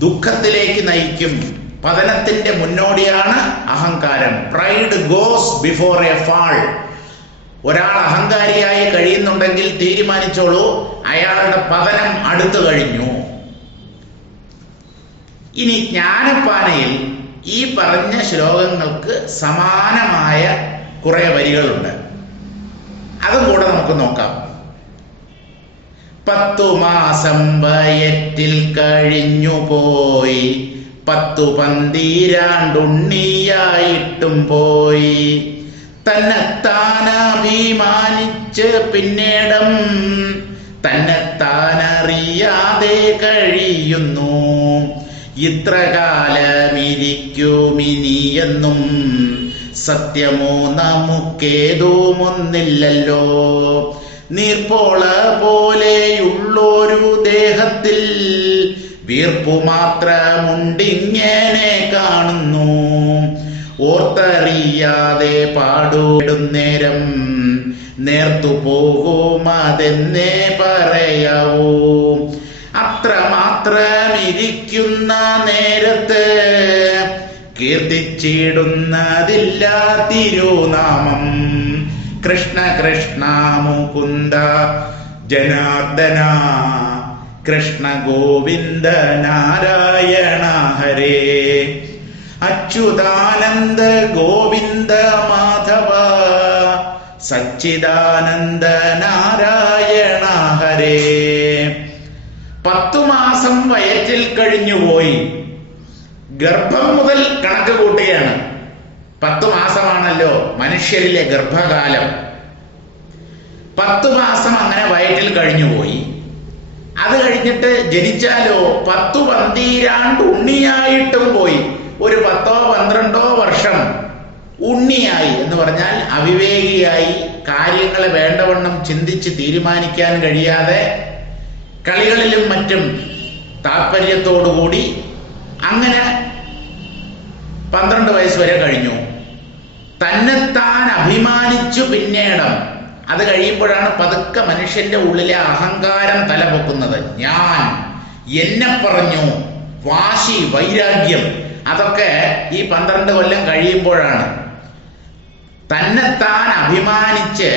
ദുഃഖത്തിലേക്ക് നയിക്കും. പതനത്തിന്റെ മുന്നോടിയാണ് അഹങ്കാരം. Pride goes before A fall. ഒരാൾ അഹങ്കാരിയായി കഴിയുന്നുണ്ടെങ്കിൽ തീരുമാനിച്ചോളൂ, അയാളുടെ പതനം അടുത്തു കഴിഞ്ഞു. ഇനി ജ്ഞാനപ്പാനയിൽ ഈ പറഞ്ഞ ശ്ലോകങ്ങൾക്ക് സമാനമായ കുറെ വരികളുണ്ട്. അതും കൂടെ നമുക്ക് നോക്കാം. 10 മാസം വയറ്റിൽ കഴിഞ്ഞു പോയി, 10 പന്തിരാണ്ടുണ്ണിയായിട്ടും പോയി, തന്നെത്താനഭിമാനിച്ച് പിന്നീടും തന്നെത്താനറിയാതെ കഴിയുന്നു. ഇത്ര കാലമിരിക്കുമിനിയെന്നും സത്യമോ നമുക്കേതുമൊന്നില്ലല്ലോ. നീർപ്പോള പോലെയുള്ളൊരു ദേഹത്തിൽ വീർപ്പു മാത്രമുണ്ടിങ്ങനെ കാണുന്നു. ഓർത്തറിയാതെ പാടുന്നേരം നേർത്തു പോകും അതെന്നേ പറയാവൂ. അത്രമാത്രമിരിക്കുന്ന നേരത്ത് കീർത്തിച്ചിടുന്നതില്ല തിരുനാമം. കൃഷ്ണ കൃഷ്ണ മുകുന്ദ ജനാർദ്ദന, കൃഷ്ണ ഗോവിന്ദ നാരായണ ഹരേ. അച്യുതാനന്ദ ഗോവിന്ദ മാധവ സച്ചിദാനന്ദ നാരായണ ഹരേ. 10 മാസം വയറ്റിൽ കഴിഞ്ഞുപോയി. ഗർഭം മുതൽ കണക്ക് കൂട്ടുകയാണ്. 10 മാസമാണല്ലോ മനുഷ്യരിലെ ഗർഭകാലം. 10 മാസം അങ്ങനെ വയറ്റിൽ കഴിഞ്ഞുപോയി. അത് കഴിഞ്ഞിട്ട് ജനിച്ചാലോ 10-12 ഉണ്ണിയായിട്ടും പോയി. ഒരു 10-12 വർഷം ഉണ്ണിയായി എന്ന് പറഞ്ഞാൽ അവിവേകിയായി, കാര്യങ്ങളെ വേണ്ടവണ്ണം ചിന്തിച്ച് തീരുമാനിക്കാൻ കഴിയാതെ കളികളിലും മറ്റും താല്പര്യത്തോടുകൂടി അങ്ങനെ 12 വയസ്സ് വരെ കഴിഞ്ഞു. തന്നെത്താൻ അഭിമാനിച്ചു പിന്നീടം. അത് കഴിയുമ്പോഴാണ് പതുക്കെ മനുഷ്യന്റെ ഉള്ളിലെ അഹങ്കാരം തലപൊക്കുന്നത്. ഞാൻ, എന്നെ പറഞ്ഞു, വാശി, വൈരാഗ്യം, അതൊക്കെ ഈ 12 കൊല്ലം കഴിയുമ്പോഴാണ്. തന്നെത്താൻ അഭിമാനിച്ച്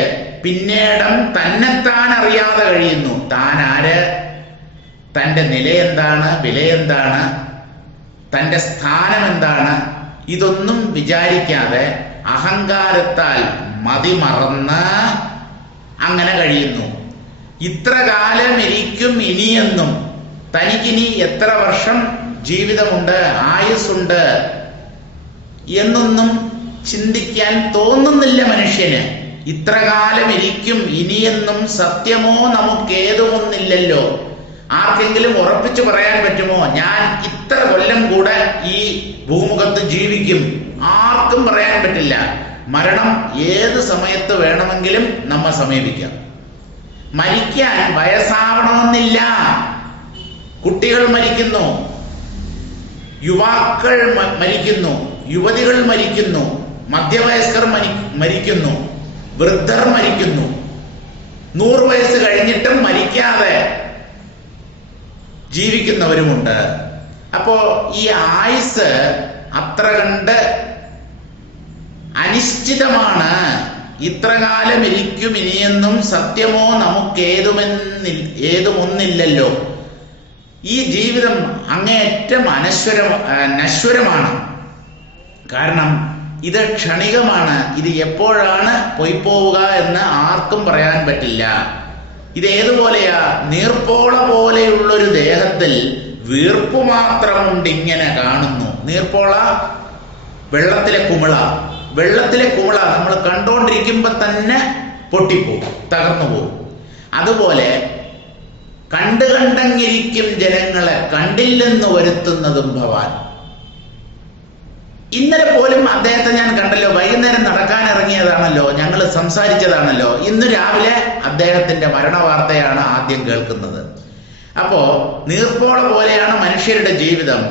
പിന്നീടം തന്നെത്താൻ അറിയാതെ കഴിയുന്നു. താൻ ആര്, തൻ്റെ നിലയെന്താണ്, വിലയെന്താണ്, തൻ്റെ സ്ഥാനം എന്താണ്, ഇതൊന്നും വിചാരിക്കാതെ അഹങ്കാരത്താൽ മതിമറന്ന് അങ്ങനെ കഴിയുന്നു. ഇത്ര കാലം ഇരിക്കും ഇനിയെന്നും, തനിക്കിനി എത്ര വർഷം ജീവിതമുണ്ട്, ആയുസ്സുണ്ട് എന്നൊന്നും ചിന്തിക്കാൻ തോന്നുന്നില്ല മനുഷ്യന്. ഇത്ര കാലം ഇരിക്കും ഇനിയെന്നും സത്യമോ നമുക്കേതുമൊന്നില്ലല്ലോ. ആർക്കെങ്കിലും ഉറപ്പിച്ചു പറയാൻ പറ്റുമോ ഞാൻ ഇത്ര കൊല്ലം കൂടെ ഈ ഭൂമുഖത്ത് ജീവിക്കും? ആർക്കും പറയാൻ പറ്റില്ല. മരണം ഏത് സമയത്ത് വേണമെങ്കിലും നമ്മെ സമീപിക്കാം. മരിക്കാൻ വയസ്സാവണമെന്നില്ല. കുട്ടികൾ മരിക്കുന്നു, യുവാക്കൾ മരിക്കുന്നു, യുവതികൾ മരിക്കുന്നു, മധ്യവയസ്കർ മരിക്കുന്നു, വൃദ്ധർ മരിക്കുന്നു. 100 വയസ്സ് കഴിഞ്ഞിട്ടും മരിക്കാതെ ജീവിക്കുന്നവരുമുണ്ട്. അപ്പോ ഈ ആയുസ് അത്ര കണ്ട് അനിശ്ചിതമാണ്. ഇത്ര കാലം ഇരിക്കും ഇനിയെന്നും സത്യമോ നമുക്കേതുമൊന്നില്ലല്ലോ. ഈ ജീവിതം അങ്ങേയറ്റം നശ്വരമാണ്. കാരണം ഇത് ക്ഷണികമാണ്. ഇത് എപ്പോഴാണ് പോയിപ്പോവുക എന്ന് ആർക്കും പറയാൻ പറ്റില്ല. ഇത് ഏതുപോലെയാ? നീർപ്പോള പോലെയുള്ളൊരു ദേഹത്തിൽ വീർപ്പ് മാത്രമുണ്ട്, ഇങ്ങനെ കാണുന്നു. നീർപ്പോള വെള്ളത്തിലെ കുമിള. വെള്ളത്തിലെ കുമിള നമ്മൾ കണ്ടോണ്ടിരിക്കുമ്പോ തന്നെ പൊട്ടിപ്പോകും, തകർന്നു പോകും. അതുപോലെ കണ്ടിരിക്കും ജനങ്ങളെ കണ്ടില്ലെന്ന് വരുത്തുന്നതും ഭവാൻ. ഇന്നലെ പോലും അദ്ദേഹത്തെ ഞാൻ കണ്ടല്ലോ, വൈകുന്നേരം നടക്കാൻ ഇറങ്ങിയതാണല്ലോ, ഞങ്ങൾ സംസാരിച്ചതാണല്ലോ. ഇന്ന് രാവിലെ അദ്ദേഹത്തിന്റെ മരണവാർത്തയാണ് ആദ്യം കേൾക്കുന്നത്. അപ്പോ നീർപ്പോള പോലെയാണ് മനുഷ്യരുടെ ജീവിതം.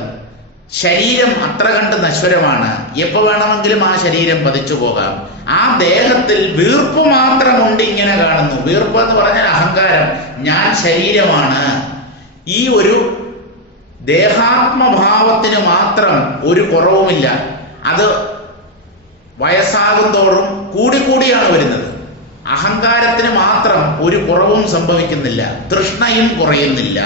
ശരീരം അത്ര കണ്ട് നശ്വരമാണ്. എപ്പോ വേണമെങ്കിലും ആ ശരീരം പതിച്ചു പോകാം. ആ ദേഹത്തിൽ വീർപ്പ് മാത്രമുണ്ട്, ഇങ്ങനെ കാണുന്നു. വീർപ്പ് എന്ന് പറഞ്ഞാൽ അഹങ്കാരം. ഞാൻ ശരീരമാണ്. ഈ ഒരു ദേഹാത്മഭാവത്തിന് മാത്രം ഒരു കുറവുമില്ല. അത് വയസ്സാകും തോറും കൂടിക്കൂടിയാണ് വരുന്നത്. അഹങ്കാരത്തിന് മാത്രം ഒരു കുറവും സംഭവിക്കുന്നില്ല, തൃഷ്ണയും കുറയുന്നില്ല.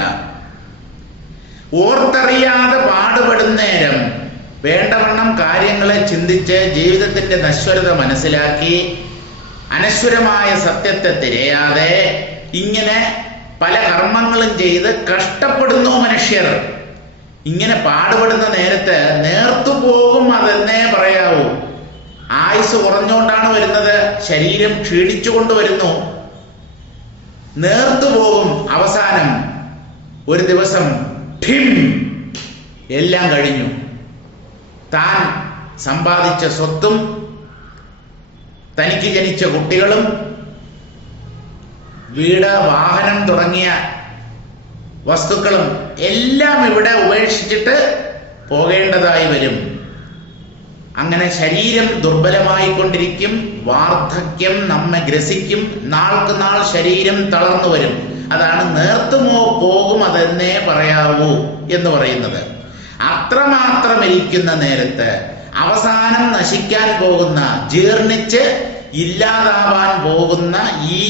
ഓർത്തറിയാതെ പാടുപെടുന്നേരം വേണ്ടവണ്ണം കാര്യങ്ങളെ ചിന്തിച്ച് ജീവിതത്തിന്റെ നശ്വരത മനസ്സിലാക്കി അനശ്വരമായ സത്യത്തെ തിരയാതെ ഇങ്ങനെ പല കർമ്മങ്ങളും ചെയ്ത് കഷ്ടപ്പെടുന്നു മനുഷ്യർ. ഇങ്ങനെ പാടുപെടുന്ന നേരത്ത് നേർത്തു പോകും, അതെന്നേ പറയാവൂ. ആയുസ് കുറഞ്ഞുകൊണ്ടാണ് വരുന്നത്, ശരീരം ക്ഷീണിച്ചുകൊണ്ട് വരുന്നു. നേർത്തു പോകും. അവസാനം ഒരു ദിവസം ഠിം, എല്ലാം കഴിഞ്ഞു. താൻ സമ്പാദിച്ച സ്വത്തും തനിക്ക് ജനിച്ച കുട്ടികളും വീട്, വാഹനം തുടങ്ങിയ വസ്തുക്കളും എല്ലാം ഇവിടെ ഉപേക്ഷിച്ചിട്ട് പോകേണ്ടതായി വരും. അങ്ങനെ ശരീരം ദുർബലമായിക്കൊണ്ടിരിക്കും. വാർദ്ധക്യം നമ്മെ ഗ്രസിക്കും. നാൾക്ക് നാൾ ശരീരം തളർന്നു വരും. അതാണ് നേർത്തുമോ പോകും, അതെന്നേ പറയാവൂ എന്ന് പറയുന്നത്. അത്രമാത്രം ഇരിക്കുന്ന നേരത്ത് അവസാനം നശിക്കാൻ പോകുന്ന, ജീർണിച്ച് ഇല്ലാതാവാൻ പോകുന്ന ഈ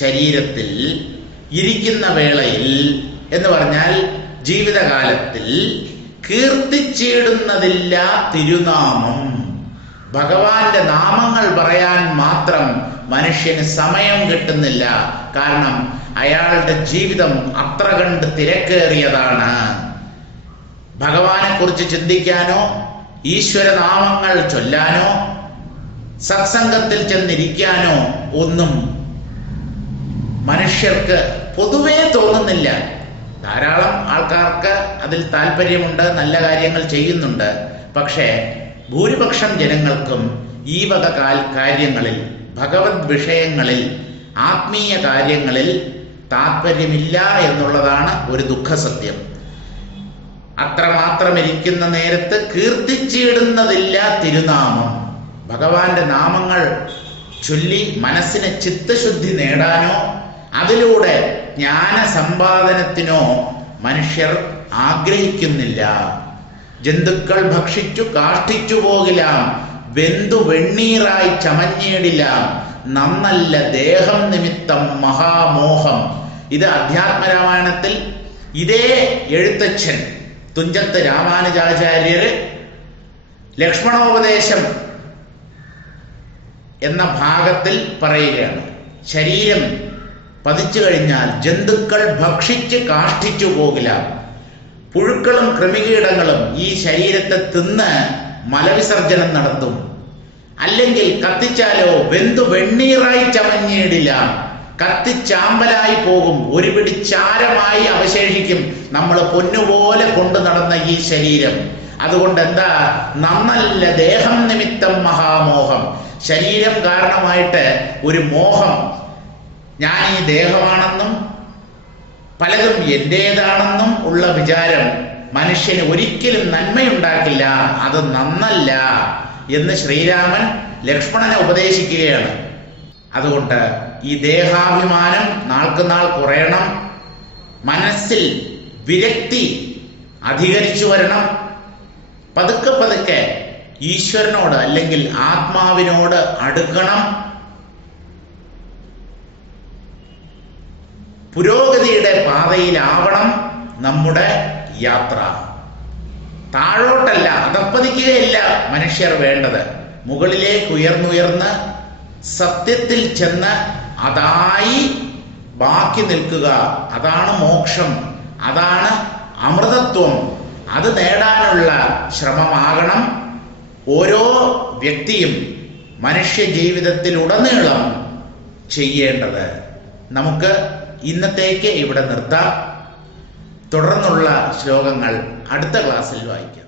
ശരീരത്തിൽ ഇരിക്കുന്ന വേളയിൽ എന്ന് പറഞ്ഞാൽ ജീവിതകാലത്തിൽ കീർത്തിച്ചിടുന്നതില്ല തിരുനാമം. ഭഗവാന്റെ നാമങ്ങൾ പറയാൻ മാത്രം മനുഷ്യന് സമയം കിട്ടുന്നില്ല. കാരണം അയാളുടെ ജീവിതം അത്ര കണ്ട് തിരക്കേറിയതാണ്. ഭഗവാനെ കുറിച്ച് ചിന്തിക്കാനോ ഈശ്വരനാമങ്ങൾ ചൊല്ലാനോ സത്സംഗത്തിൽ ചെന്നിരിക്കാനോ ഒന്നും മനുഷ്യർക്ക് പൊതുവേ തോന്നുന്നില്ല. ധാരാളം ആൾക്കാർക്ക് അതിൽ താല്പര്യമുണ്ട്, നല്ല കാര്യങ്ങൾ ചെയ്യുന്നുണ്ട്. പക്ഷേ ഭൂരിപക്ഷം ജനങ്ങൾക്കും ഈ വക കാര്യങ്ങളിൽ, ഭഗവത് വിഷയങ്ങളിൽ, ആത്മീയ കാര്യങ്ങളിൽ താല്പര്യമില്ല എന്നുള്ളതാണ് ഒരു ദുഃഖസത്യം. അത്രമാത്രം ഇരിക്കുന്ന നേരത്ത് കീർത്തിച്ചിടുന്നതില്ല തിരുനാമം. ഭഗവാന്റെ നാമങ്ങൾ ചൊല്ലി മനസ്സിന് ചിത്തശുദ്ധി നേടാനോ അതിലൂടെ ജ്ഞാന സമ്പാദനത്തിനോ മനുഷ്യർ ആഗ്രഹിക്കുന്നില്ല. ജന്തുക്കൾ ഭക്ഷിച്ചു കാഷ്ടിച്ചു പോകിലാം, വെന്തു വെണ്ണീറായി ചമഞ്ഞേടിലാം, നന്നല്ല ദേഹം നിമിത്തം മഹാമോഹം. ഇത് അധ്യാത്മരാമായണത്തിൽ ഇതേ എഴുത്തച്ഛൻ തുഞ്ചത്ത് രാമാനുജാചാര്യര് ലക്ഷ്മണോപദേശം എന്ന ഭാഗത്തിൽ പറയുകയാണ്. ശരീരം പതിച്ചു കഴിഞ്ഞാൽ ജന്തുക്കൾ ഭക്ഷിച്ച് കാഷ്ടിച്ചു പോകില്ല. പുഴുക്കളും കൃമികീടങ്ങളും ഈ ശരീരത്തെ തിന്ന് മലവിസർജനം നടത്തും. അല്ലെങ്കിൽ കത്തിച്ചാലോ വെന്തു വെണ്ണീറായി ചമഞ്ഞേടില്ല, കത്തിച്ചാമ്പലായി പോകും, ഒരു പിടി ചാരമായി അവശേഷിക്കും നമ്മൾ പൊന്നുപോലെ കൊണ്ടു നടന്ന ഈ ശരീരം. അതുകൊണ്ട് എന്താ, നന്നല്ല ദേഹം നിമിത്തം മഹാമോഹം. ശരീരം കാരണമായിട്ട് ഒരു മോഹം, ഞാൻ ഈ ദേഹമാണെന്നും പലതും എന്റേതാണെന്നും ഉള്ള വിചാരം മനുഷ്യന് ഒരിക്കലും നന്മയുണ്ടാക്കില്ല, അത് നന്നല്ല എന്ന് ശ്രീരാമൻ ലക്ഷ്മണനെ ഉപദേശിക്കുകയാണ്. അതുകൊണ്ട് ഈ ദേഹാഭിമാനം നാൾക്കുനാൾ കുറയണം, മനസ്സിൽ വിരക്തി അധികരിച്ചു വരണം. പതുക്കെ പതുക്കെ ഈശ്വരനോട് അല്ലെങ്കിൽ ആത്മാവിനോട് അടുക്കണം. പുരോഗതിയുടെ പാതയിലാവണം നമ്മുടെ യാത്ര. താഴോട്ടല്ല, അധപ്പതിക്കുകയല്ല മനുഷ്യർ വേണ്ടത്. മുകളിലേക്ക് ഉയർന്നുയർന്ന് സത്യത്തിൽ ചെന്ന് അതായി ബാക്കി നിൽക്കുക. അതാണ് മോക്ഷം, അതാണ് അമൃതത്വം. അത് നേടാനുള്ള ശ്രമമാകണം ഓരോ വ്യക്തിയും മനുഷ്യ ജീവിതത്തിലുടനീളം ചെയ്യേണ്ടത്. നമുക്ക് ഇന്നത്തേക്ക് ഇവിടെ നിർത്താം. തുടർന്നുള്ള ശ്ലോകങ്ങൾ അടുത്ത ക്ലാസ്സിൽ വായിക്കാം.